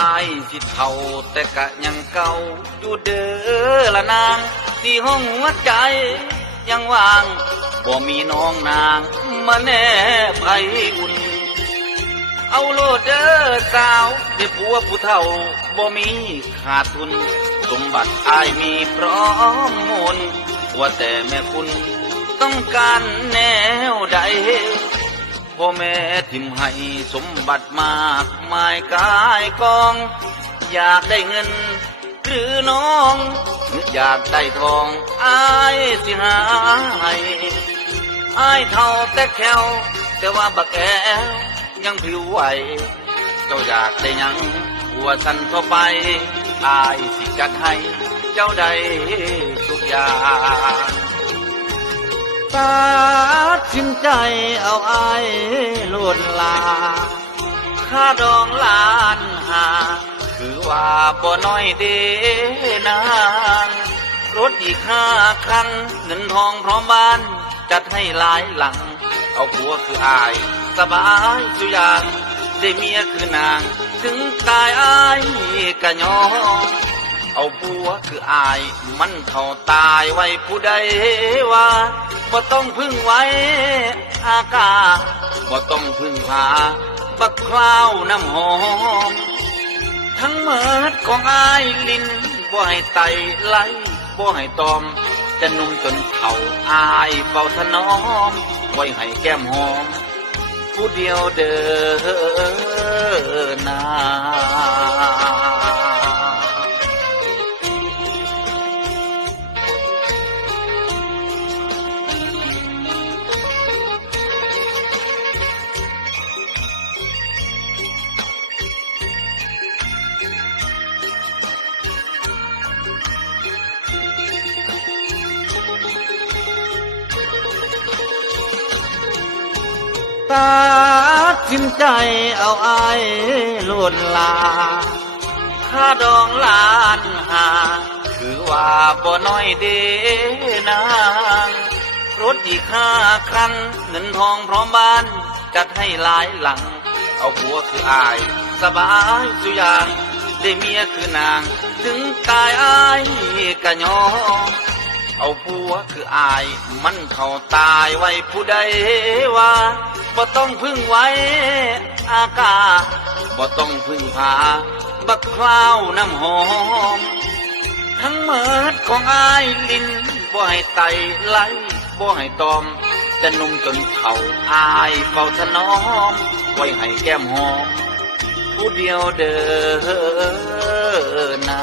ายสิเท่าแต่กะยังเก่าอยู่เด้อละนางที่ห้องหัวใจ ยังว่างบ่มีน้องนางมาแน่ไผอุ่น เอาโลดเด้อสาวได้ผัวผู้เฒ่าบ่มีขาดทุน สมบัติอายมีพร้อมมนว่าแต่แม่คุณต้องการแนวใด พ่อแม่ทิมให้สมบัติมากมายกายกอง อยากได้เงิน หรือน้องนึกอยากได้ทองอายสิหาให้อายเท่าแต่แควแต่ว่าบักแอยังผิวไหว เจ้าอยากได้ยังหัวสันเข้าไปอายสิจัดให้เจ้าได้ทุกอย่างตัด สินใจเอาไอ้ลวนลา ค่าดองล้านหา คือว่าบ่น้อยเดนางรถอีกห้าคันเงินทองพร้อมบ้าน จัดให้หลายหลัง เอาผัวคืออาย สบายสุอย่างได้เมียคือนาง ถึงตายอายกะยอ เอาผัวคืออาย มันเท่าตายไว้ผู้ใดว่าบ่ต้องพึ่งไว้อากาบ่ต้องพึ่งพาบักคราวน้ำหอม ทั้งเมิดของอายลินบ่ให้ไตไหลบ่ให้ตอม จะนุ่มจนเฒ่าอายเฝ้าถนอม ไว้ให้แก้มหอม ผู้เดียวเดิน ตัดสินใจเอาไอ้ลวนลาค่าดองล้านหา คือว่าบ่น้อยเดนางรถอีกห้าคัน เงินทองพร้อมบ้าน จัดให้หลายหลัง เอาผัวคืออาย สบายสุอย่าง ได้เมียคือนาง ถึงตายอายกะยอ เอาผัวคืออาย มันเท่าตายไว้ผู้ใดว่าบ่ต้องพึ่งไว้อากาบ่ต้องพึ่งพาบักคราวน้ำหอม ทั้งเมิดของอายลินบ่ให้ไตไหลบ่ให้ตอมจะนุ่มจนเขาอายเฝ้าถนอม ไว้ให้แก้มหอม ผู้เดียวเดินนา